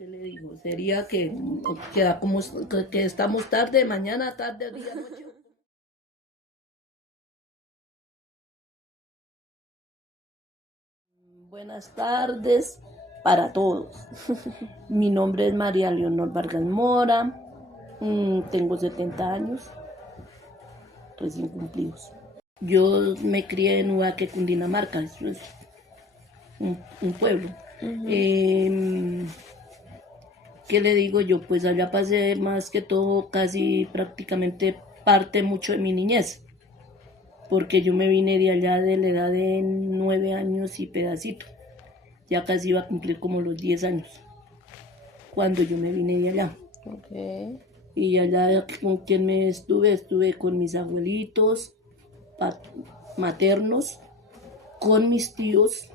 ¿Qué le digo? Sería que queda como que estamos tarde, mañana, tarde, día, noche. Buenas tardes para todos. Mi nombre es María Leonor Vargas Mora, tengo 70 años, recién cumplidos. Yo me crié en Ubaque, Cundinamarca, eso es un pueblo. ¿Qué le digo yo? Pues allá pasé más que todo, casi prácticamente parte mucho de mi niñez, porque yo me vine de allá de la edad de 9 años y pedacito, ya casi iba a cumplir como los 10 años, cuando yo me vine de allá. Okay. Y allá con quien estuve con mis abuelitos maternos, con mis tíos,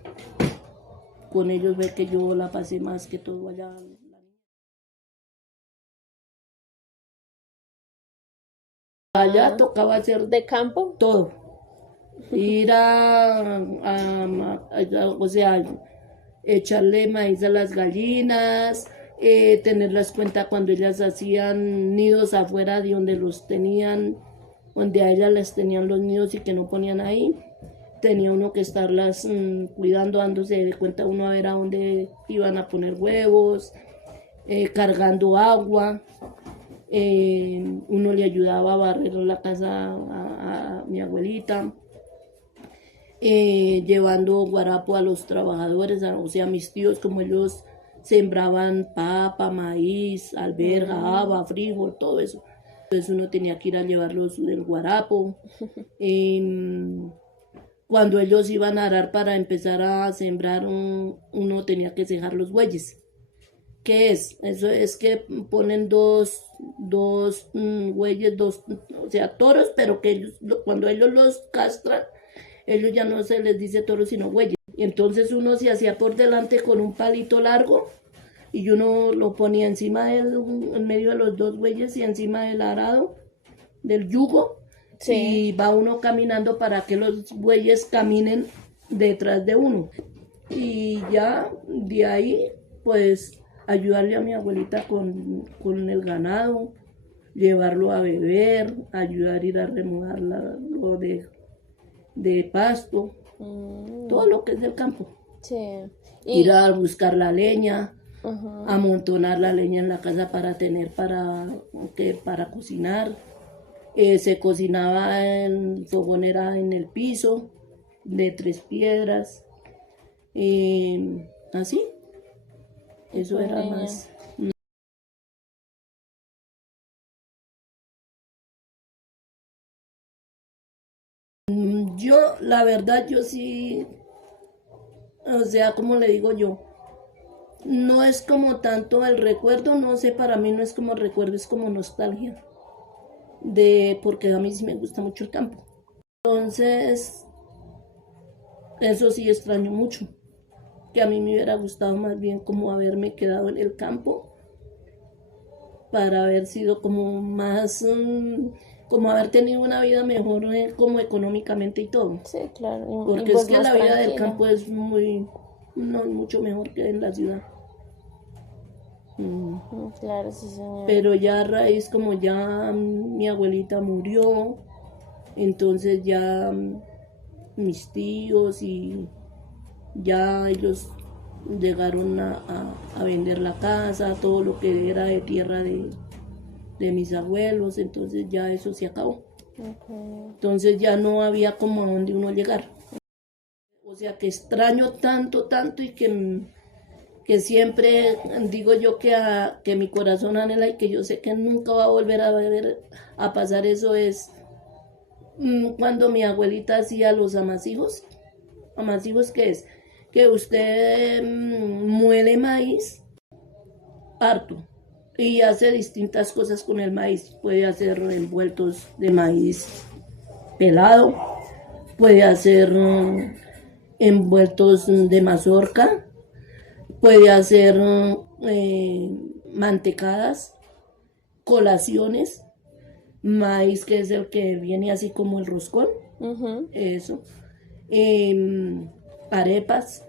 con ellos ve que yo la pasé más que todo allá. Allá tocaba hacer ¿De campo? todo, ir o sea, echarle maíz a las gallinas, tenerlas cuenta cuando ellas hacían nidos afuera de donde los tenían, donde a ellas les tenían los nidos y que no ponían ahí. Tenía uno que estarlas cuidando, dándose de cuenta uno a ver a dónde iban a poner huevos, cargando agua. Uno le ayudaba a barrer la casa a mi abuelita, llevando guarapo a los trabajadores, o sea, mis tíos, como ellos sembraban papa, maíz, alberja, haba, frijol, todo eso. Entonces uno tenía que ir a llevarlos del guarapo. Cuando ellos iban a arar para empezar a sembrar, uno tenía que cejar los bueyes. ¿Qué es? Eso es que ponen dos bueyes, o sea, toros, pero que ellos, cuando ellos los castran, ellos ya no se les dice toros, sino bueyes. Y entonces uno se hacía por delante con un palito largo y uno lo ponía encima en medio de los dos bueyes y encima del arado, del yugo. Sí. Y va uno caminando para que los bueyes caminen detrás de uno. Y ya de ahí, pues, ayudarle a mi abuelita con el ganado, llevarlo a beber, ayudar a ir a remojar lo de pasto, todo lo que es del campo. Sí. Ir a buscar la leña, amontonar la leña en la casa para tener para cocinar. Se cocinaba en fogonera en el piso de 3 piedras. Así, eso era más. Yo, la verdad, yo sí, o sea, como le digo yo, no es como tanto el recuerdo, no sé, para mí no es como recuerdo, es como nostalgia, porque a mí sí me gusta mucho el campo. Entonces, eso sí extraño mucho, que a mí me hubiera gustado más bien como haberme quedado en el campo, para haber sido como más, como haber tenido una vida mejor, como económicamente y todo. Sí, claro. Porque es que la vida del campo es mucho mejor que en la ciudad. Claro, sí, señor. Pero ya a raíz, como ya mi abuelita murió, entonces ya mis tíos y ya ellos llegaron a vender la casa, todo lo que era de tierra de mis abuelos, entonces ya eso se acabó. Entonces ya no había como a dónde uno llegar. O sea que extraño tanto y que siempre digo yo que mi corazón anhela y que yo sé que nunca va a volver a pasar eso es cuando mi abuelita hacía los amasijos. ¿Amasijos qué es? Que usted muele maíz, parto, y hace distintas cosas con el maíz. Puede hacer envueltos de maíz pelado, puede hacer envueltos de mazorca, puede hacer mantecadas, colaciones, maíz que es el que viene así como el roscón, eso, arepas,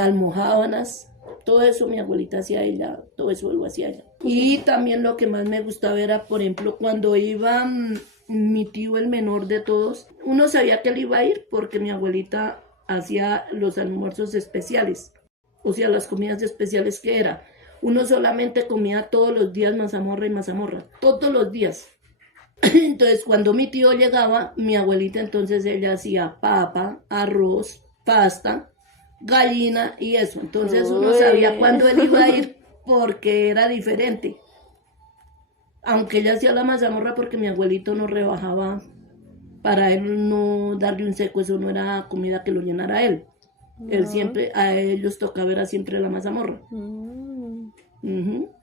almojábanas, todo eso mi abuelita hacía ella, todo eso lo hacía ella. Y también lo que más me gustaba era, por ejemplo, cuando iba mi tío, el menor de todos, uno sabía que él iba a ir porque mi abuelita hacía los almuerzos especiales, o sea, las comidas especiales que era. Uno solamente comía todos los días mazamorra y mazamorra, todos los días. Entonces, cuando mi tío llegaba, mi abuelita entonces ella hacía papa, arroz, pasta, gallina y eso. Entonces uno sabía cuándo él iba a ir porque era diferente. Aunque ella hacía la mazamorra porque mi abuelito no rebajaba para él no darle un seco, eso no era comida que lo llenara a él. No. Él siempre, a ellos tocaba era siempre la mazamorra.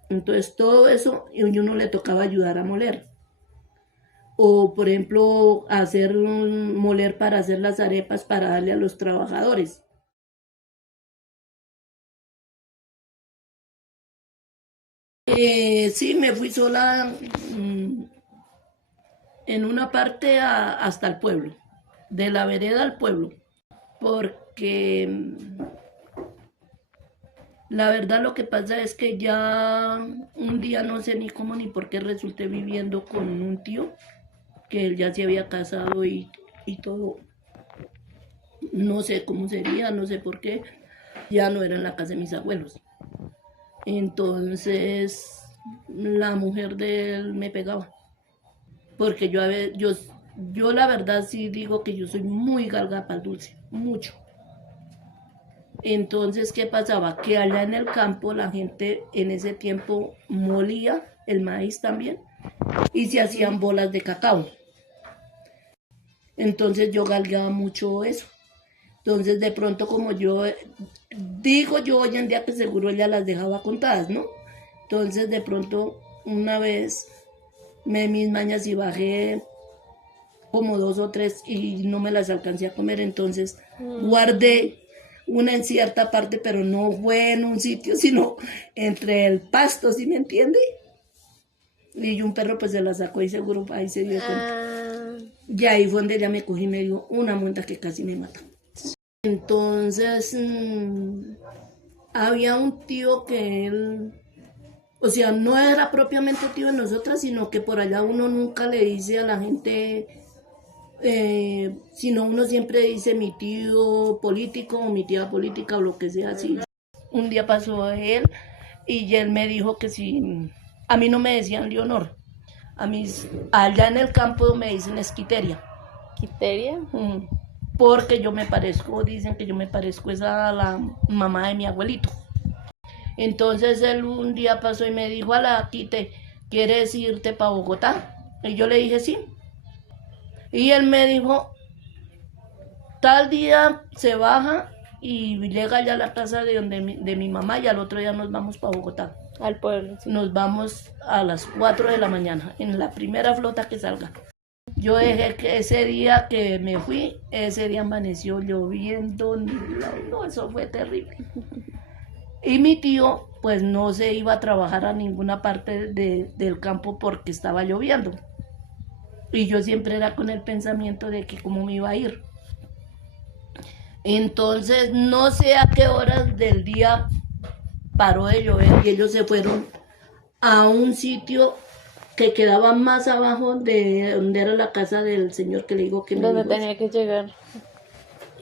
Entonces todo eso y uno le tocaba ayudar a moler. O por ejemplo hacer moler para hacer las arepas para darle a los trabajadores. Sí, me fui sola en una parte hasta el pueblo, de la vereda al pueblo, porque la verdad lo que pasa es que ya un día no sé ni cómo ni por qué resulté viviendo con un tío, que él ya se había casado y todo, no sé cómo sería, no sé por qué, ya no era en la casa de mis abuelos. Entonces la mujer de él me pegaba, porque yo la verdad sí digo que yo soy muy galga para el dulce, mucho. Entonces, ¿qué pasaba? Que allá en el campo la gente en ese tiempo molía el maíz también y se hacían bolas de cacao. Entonces yo galgaba mucho eso. Entonces de pronto como yo digo yo hoy en día que seguro ella las dejaba contadas, ¿no? Entonces de pronto una vez me di mis mañas y bajé como 2 o 3 y no me las alcancé a comer, entonces guardé una en cierta parte, pero no fue en un sitio, sino entre el pasto, ¿sí me entiende? Y un perro pues se la sacó y seguro ahí se dio cuenta. Y ahí fue donde ella me cogí y me dio una muenda que casi me mató. Entonces, había un tío que él, o sea, no era propiamente tío de nosotras, sino que por allá uno nunca le dice a la gente, sino uno siempre dice mi tío político o mi tía política o lo que sea así. Un día pasó él y él me dijo que si, a mí no me decían Leonor, allá en el campo me dicen Esquiteria. ¿Quiteria? Porque yo me parezco, dicen que yo me parezco es a la mamá de mi abuelito. Entonces él un día pasó y me dijo, ala, Quite, ¿quieres irte para Bogotá? Y yo le dije sí. Y él me dijo, tal día se baja y llega ya a la casa de mi mamá y al otro día nos vamos para Bogotá. Al pueblo. Sí. Nos vamos a las 4 de la mañana, en la primera flota que salga. Yo dejé que ese día que me fui, ese día amaneció lloviendo, no, eso fue terrible. Y mi tío, pues no se iba a trabajar a ninguna parte del campo porque estaba lloviendo. Y yo siempre era con el pensamiento de que cómo me iba a ir. Entonces, no sé a qué horas del día paró de llover y ellos se fueron a un sitio que quedaba más abajo de donde era la casa del señor que le digo que me Donde dijo. tenía que llegar.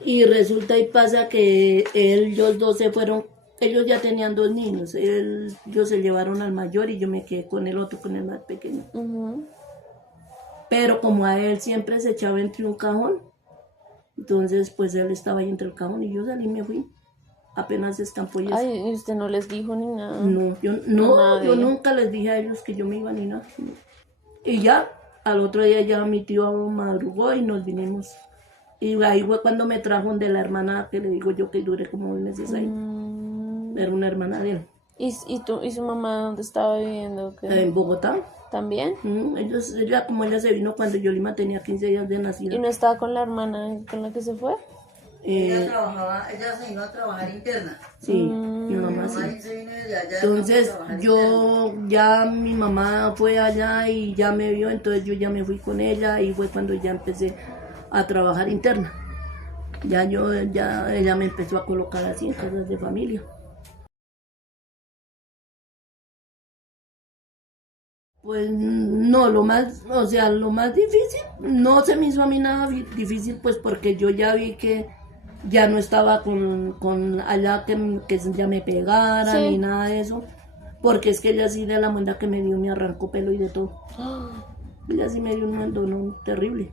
Y resulta y pasa que ellos dos se fueron, ellos ya tenían 2 niños, ellos se llevaron al mayor y yo me quedé con el otro, con el más pequeño. Pero como a él siempre se echaba entre un cajón, entonces pues él estaba ahí entre el cajón y yo salí y me fui. Apenas se escampó y eso. Ay, ¿y usted no les dijo ni nada? No, yo nunca les dije a ellos que yo me iba ni nada. Y ya, al otro día ya mi tío madrugó y nos vinimos. Y ahí fue cuando me trajo de la hermana que le digo yo que duré como 2 meses ahí. Era una hermana de él. ¿Y su mamá dónde estaba viviendo? En Bogotá. ¿También? Ella, como ella se vino cuando Yolima tenía 15 días de nacida. ¿Y no estaba con la hermana con la que se fue? Ella se iba a trabajar interna. Sí, mi mamá sí. Se vino desde allá. Entonces mi mamá fue allá y ya me vio, entonces yo ya me fui con ella y fue cuando ya empecé a trabajar interna. Ella me empezó a colocar así en casas de familia. Pues no, o sea, lo más difícil, no se me hizo a mí nada difícil, pues porque yo ya vi que ya no estaba con allá que ya me pegara ni Sí. nada de eso, porque es que ella sí de la manda que me dio me arrancó pelo y de todo. Ella sí me dio un mandón terrible.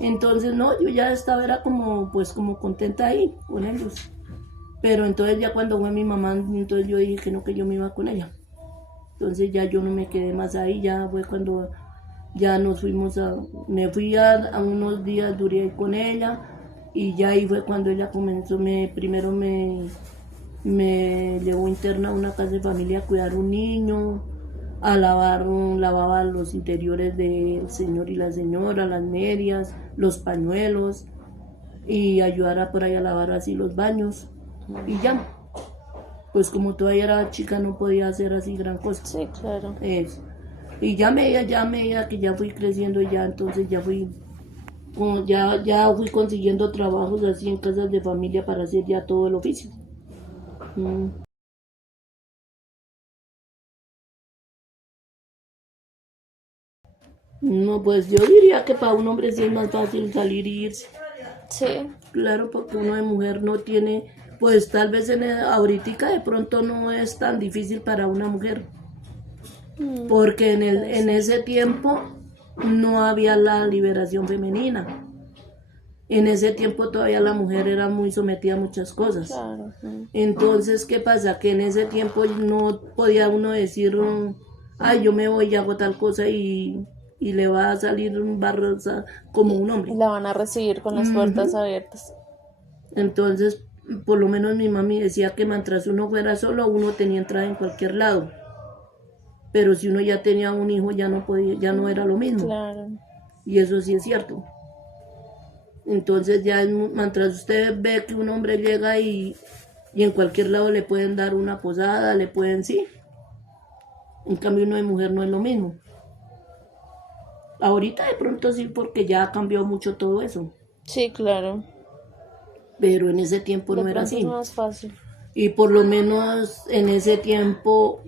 Entonces, no, yo ya estaba, era como, pues como contenta ahí con ellos. Pero entonces ya cuando fue mi mamá, entonces yo dije que no, que yo me iba con ella. Entonces ya yo no me quedé más ahí, ya fue cuando ya nos fuimos me fui a unos días, duré ahí con ella y ya ahí fue cuando ella comenzó, primero me llevó interna a una casa de familia a cuidar un niño, lavaba los interiores del señor y la señora, las medias, los pañuelos y ayudara por ahí a lavar así los baños y ya. Pues como todavía era chica no podía hacer así gran cosa. Sí, claro. Eso. Y ya medida que ya fui creciendo ya entonces ya fui ya fui consiguiendo trabajos así en casas de familia para hacer ya todo el oficio. Mm. No, pues yo diría que para un hombre sí es más fácil salir y irse. Sí, Claro, porque uno de mujer no tiene, pues tal vez ahorita de pronto no es tan difícil para una mujer. Porque en ese tiempo no había la liberación femenina. En ese tiempo todavía la mujer era muy sometida a muchas cosas. claro. Entonces, ¿qué pasa? Que en ese tiempo no podía uno decir, ay, yo me voy y hago tal cosa y le va a salir un barro como un hombre. Y la van a recibir con las puertas abiertas. Entonces, por lo menos mi mami decía que mientras uno fuera solo, uno tenía entrada en cualquier lado. Pero si uno ya tenía un hijo, ya no podía, ya no era lo mismo. Claro. Y eso sí es cierto. Entonces ya mientras usted ve que un hombre llega y en cualquier lado le pueden dar una posada, le pueden, sí. En cambio uno de mujer no es lo mismo. Ahorita de pronto sí porque ya cambió mucho todo eso. Sí, claro. Pero en ese tiempo De no era pronto es así. más fácil. Y por lo menos en ese tiempo,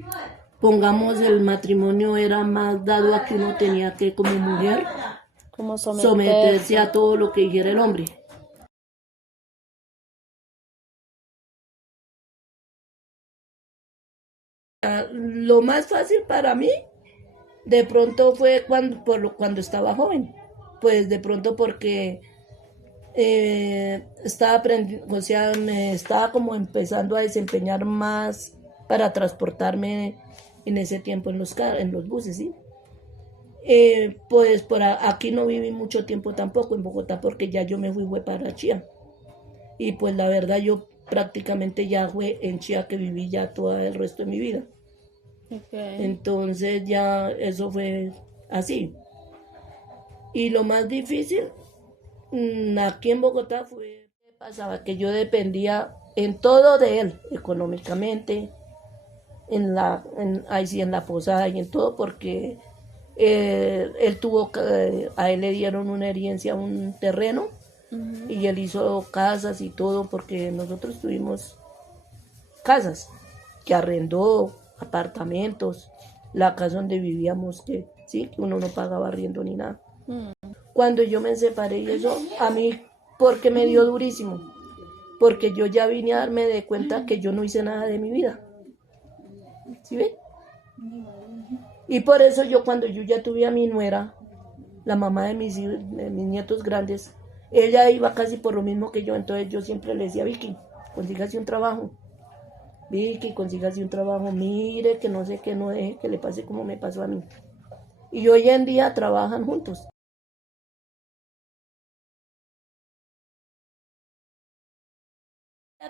pongamos el matrimonio era más dado a que uno tenía que como mujer Como someterse someterse. a todo lo que dijera el hombre. Lo más fácil para mí de pronto fue cuando estaba joven, pues de pronto porque estaba aprendiendo, o sea, me estaba como empezando a desempeñar más para transportarme en ese tiempo en los buses, ¿sí? Pues aquí no viví mucho tiempo tampoco en Bogotá porque ya yo me fui para Chía. Y pues la verdad yo prácticamente ya fue en Chía que viví ya todo el resto de mi vida. Okay. Entonces ya eso fue así. Y lo más difícil aquí en Bogotá fue que pasaba que yo dependía en todo de él, económicamente, ahí sí en la posada y en todo, porque él tuvo, a él le dieron una herencia, un terreno, y él hizo casas y todo, porque nosotros tuvimos casas que arrendó, apartamentos, la casa donde vivíamos, que sí, que uno no pagaba arriendo ni nada. Cuando yo me separé y eso, a mí, porque me dio durísimo, porque yo ya vine a darme de cuenta que yo no hice nada de mi vida. ¿Sí ven? Y por eso yo cuando yo ya tuve a mi nuera, la mamá de mis nietos grandes, ella iba casi por lo mismo que yo, entonces yo siempre le decía, Vicky, consígase un trabajo. Vicky, consígase un trabajo, mire que no sé qué, no deje que le pase como me pasó a mí. Y hoy en día trabajan juntos.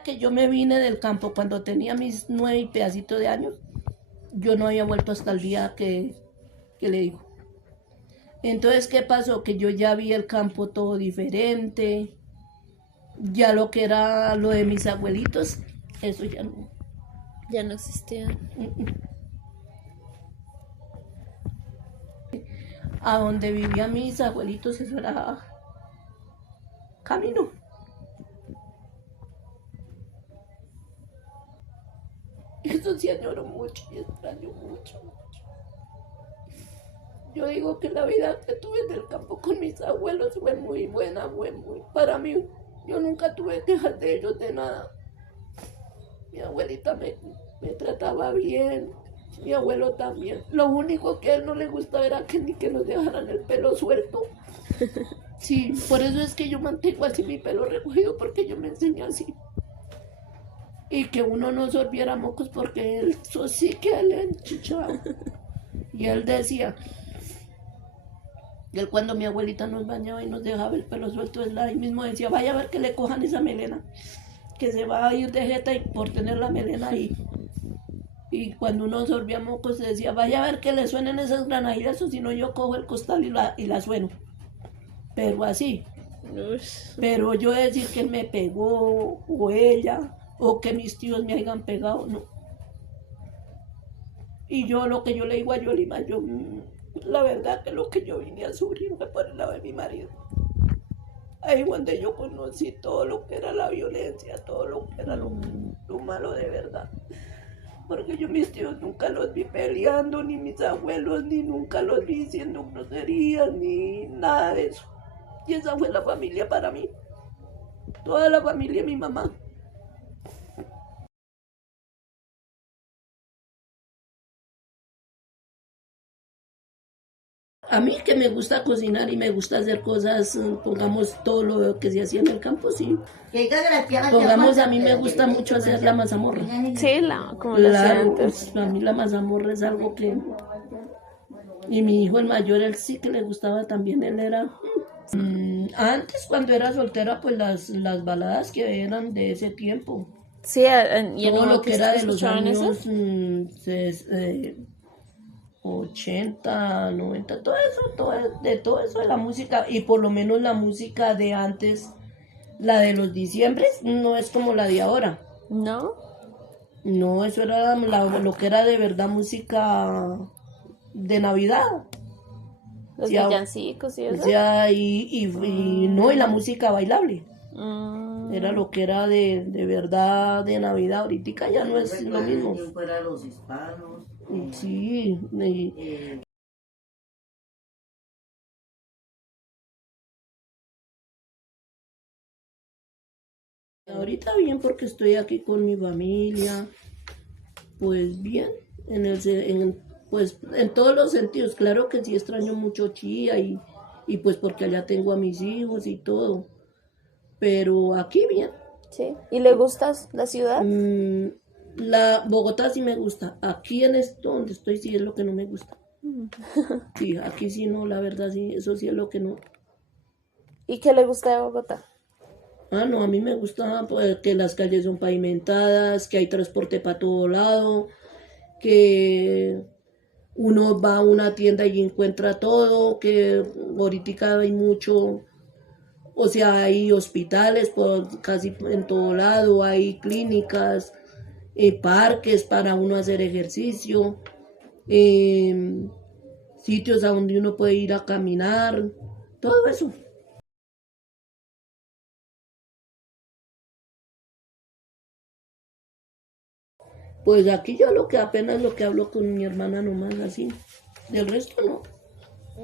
Que yo me vine del campo cuando tenía mis 9 y pedacitos de años, yo no había vuelto hasta el día que le digo. Entonces, ¿qué pasó? Que yo ya vi el campo todo diferente, ya lo que era lo de mis abuelitos, eso ya no. Ya no existía. A donde vivían mis abuelitos, eso era camino. Eso sí añoro mucho y extraño mucho. Yo digo que la vida que tuve en el campo con mis abuelos fue muy buena, fue muy, para mí, yo nunca tuve quejas de ellos de nada. Mi abuelita me trataba bien, mi abuelo también. Lo único que a él no le gustaba era que ni que nos dejaran el pelo suelto. Sí, por eso es que yo mantengo así mi pelo recogido, porque yo me enseñé así. Y que uno no sorbiera mocos porque él, eso sí que él enchichaba. Y él decía, y él cuando mi abuelita nos bañaba y nos dejaba el pelo suelto, él ahí mismo decía, vaya a ver que le cojan esa melena, que se va a ir de jeta y por tener la melena ahí. Y cuando uno sorbía mocos se decía, vaya a ver que le suenen esas granadillas o si no yo cojo el costal y la sueno. Pero así. Ush. Pero yo decir que él me pegó o ella o que mis tíos me hayan pegado, no. Y yo lo que yo le digo a Yolima, yo la verdad que lo que yo vine a sufrir fue por el lado de mi marido. Ahí donde yo conocí todo lo que era la violencia, todo lo que era lo malo de verdad. Porque yo mis tíos nunca los vi peleando, ni mis abuelos, ni nunca los vi diciendo groserías, ni nada de eso. Y esa fue la familia para mí. Toda la familia de mi mamá. A mí que me gusta cocinar y me gusta hacer cosas, pongamos todo lo que se hacía en el campo, sí. Pongamos, a mí me gusta mucho hacer la mazamorra. Sí, como la hacía Claro, antes. a mí la mazamorra es algo que... Y mi hijo el mayor, él sí que le gustaba también, él era... Antes, cuando era soltera, pues las baladas que eran de ese tiempo. Sí, y en Todo lo Nueva que era de los escuchaban eso. años 80, 90, todo eso de la música, y por lo menos la música de antes, la de los diciembres, no es como la de ahora. ¿No? No, eso era lo que era de verdad música de Navidad. Los Sí, villancicos y eso. sea, y no, y la música bailable. Mm, Era lo que era de verdad de Navidad. Ahorita ya no es lo mismo. Fuera los hispanos. Sí, ahorita bien porque estoy aquí con mi familia, pues bien, pues en todos los sentidos. Claro que sí extraño mucho Chía y pues porque allá tengo a mis hijos y todo, pero aquí bien. sí. ¿Y le gustas la ciudad? La Bogotá sí me gusta, aquí en esto donde estoy sí es lo que no me gusta. Sí, aquí sí no, la verdad sí, eso sí es lo que no. ¿Y qué le gusta de Bogotá? Ah, no, a mí me gusta pues, que las calles son pavimentadas, que hay transporte para todo lado, que uno va a una tienda y encuentra todo, que ahorita hay mucho, o sea, hay hospitales por casi en todo lado, hay clínicas, parques para uno hacer ejercicio, sitios a donde uno puede ir a caminar, todo eso. Pues aquí yo lo que apenas lo que hablo con mi hermana nomás así, del resto no.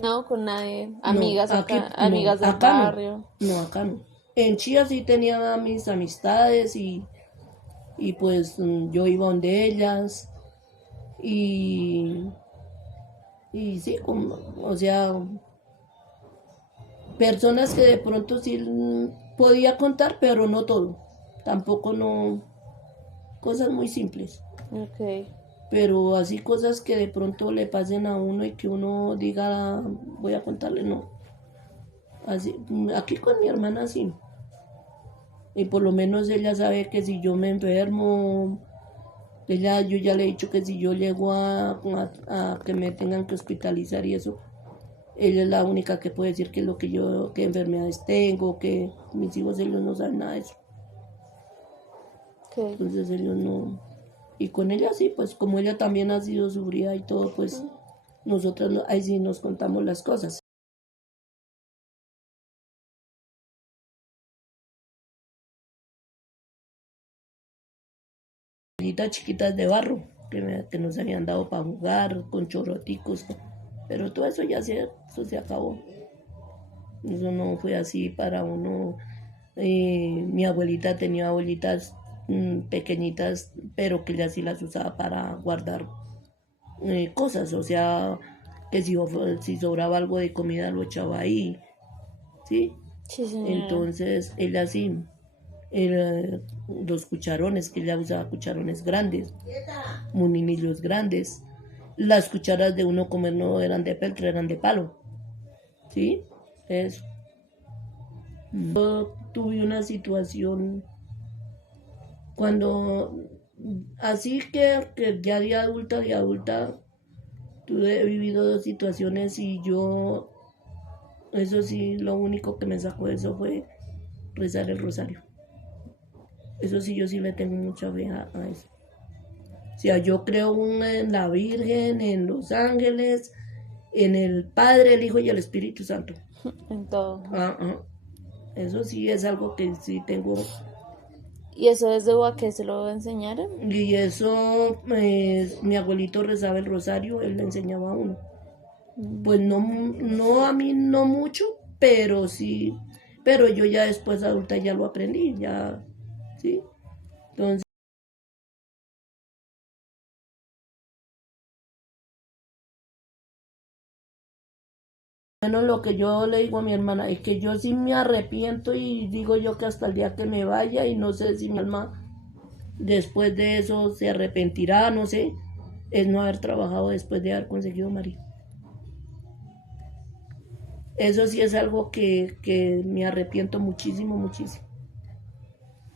No, con nadie. No, Amigas aquí acá, no, amigas del acá barrio. no, no, acá no. En Chía sí tenía mis amistades y pues yo iba donde ellas y, y sí, o sea, personas que de pronto sí podía contar, pero no todo. Tampoco no, cosas muy simples. Ok. Pero así cosas que de pronto le pasen a uno y que uno diga, voy a contarle, no. Así, aquí con mi hermana sí. Y por lo menos ella sabe que si yo me enfermo, yo ya le he dicho que si yo llego a que me tengan que hospitalizar y eso, ella es la única que puede decir que lo que yo, qué enfermedades tengo, que mis hijos ellos no saben nada de eso. Okay. Entonces ellos no. Y con ella sí, pues como ella también ha sido sufrida y todo, pues nosotros ahí sí nos contamos las cosas. Chiquitas de barro que nos habían dado para jugar con choroticos. Pero todo eso eso se acabó. Eso no fue así para uno. Mi abuelita tenía bolitas pequeñitas, pero que ella sí las usaba para guardar cosas, o sea, que si sobraba algo de comida lo echaba ahí, ¿sí? Sí, señora. Entonces ella sí, los cucharones, que ella usaba cucharones grandes, moninillos grandes, las cucharas de uno comer no eran de peltre, eran de palo, ¿sí? Eso. Yo tuve una situación cuando, así que ya de adulta, he vivido dos situaciones y yo, eso sí, lo único que me sacó de eso fue rezar el rosario. Eso sí, yo sí le tengo mucha fe a eso. O sea, yo creo en la Virgen, en los ángeles, en el Padre, el Hijo y el Espíritu Santo. En todo. Eso sí es algo que sí tengo. ¿Y eso desde qué se lo enseñaron? Y eso, mi abuelito rezaba el rosario, él le enseñaba a uno. Pues no a mí no mucho, pero sí, pero yo ya después adulta ya lo aprendí, ya, ¿sí? Entonces, bueno, lo que yo le digo a mi hermana es que yo sí me arrepiento y digo yo que hasta el día que me vaya y no sé si mi alma después de eso se arrepentirá, no sé, es no haber trabajado después de haber conseguido marido. Eso sí es algo que me arrepiento muchísimo, muchísimo.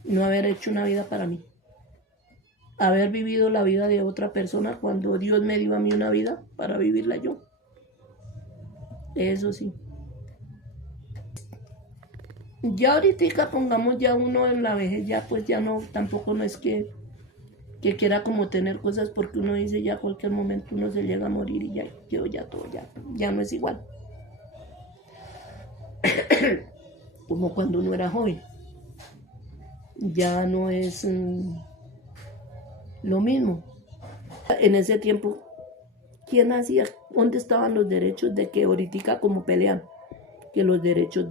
No haber hecho una vida para mí. Haber vivido la vida de otra persona cuando Dios me dio a mí una vida para vivirla yo. Eso sí. Ya ahorita pongamos ya uno en la vejez, ya pues ya no, tampoco no es que quiera como tener cosas porque uno dice ya cualquier momento uno se llega a morir y ya quedó ya todo, ya no es igual. Como cuando uno era joven. Ya no es lo mismo. En ese tiempo, ¿quién hacía? ¿Dónde estaban los derechos de que ahorita como pelean? Que los derechos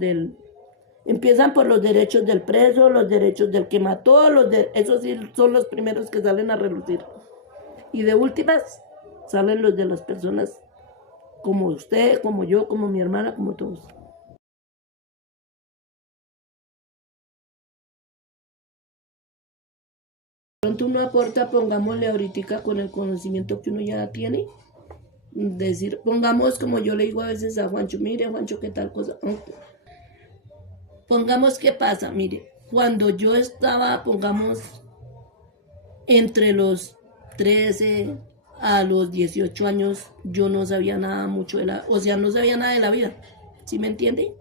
empiezan por los derechos del preso, los derechos del que mató, esos sí son los primeros que salen a relucir. Y de últimas salen los de las personas como usted, como yo, como mi hermana, como todos. Pronto uno aporta, pongámosle ahorita con el conocimiento que uno ya tiene, decir, pongamos como yo le digo a veces a Juancho, mire Juancho, qué tal cosa. Pongamos qué pasa, mire, cuando yo estaba, pongamos, entre los 13 a los 18 años, yo no sabía nada mucho no sabía nada de la vida, ¿sí me entiende?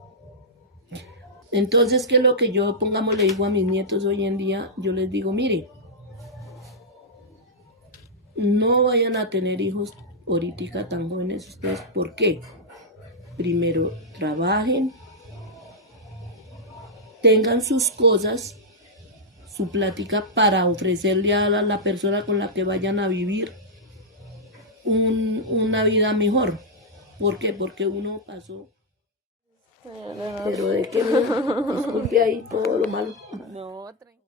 Entonces, ¿qué es lo que yo, pongamos, le digo a mis nietos hoy en día? Yo les digo, mire, no vayan a tener hijos ahorita tan jóvenes ustedes. ¿Por qué? Primero, trabajen, tengan sus cosas, su plática para ofrecerle a la persona con la que vayan a vivir una vida mejor. ¿Por qué? Porque uno pasó. Pero de qué, disculpe ahí todo lo malo. No, tranquilo.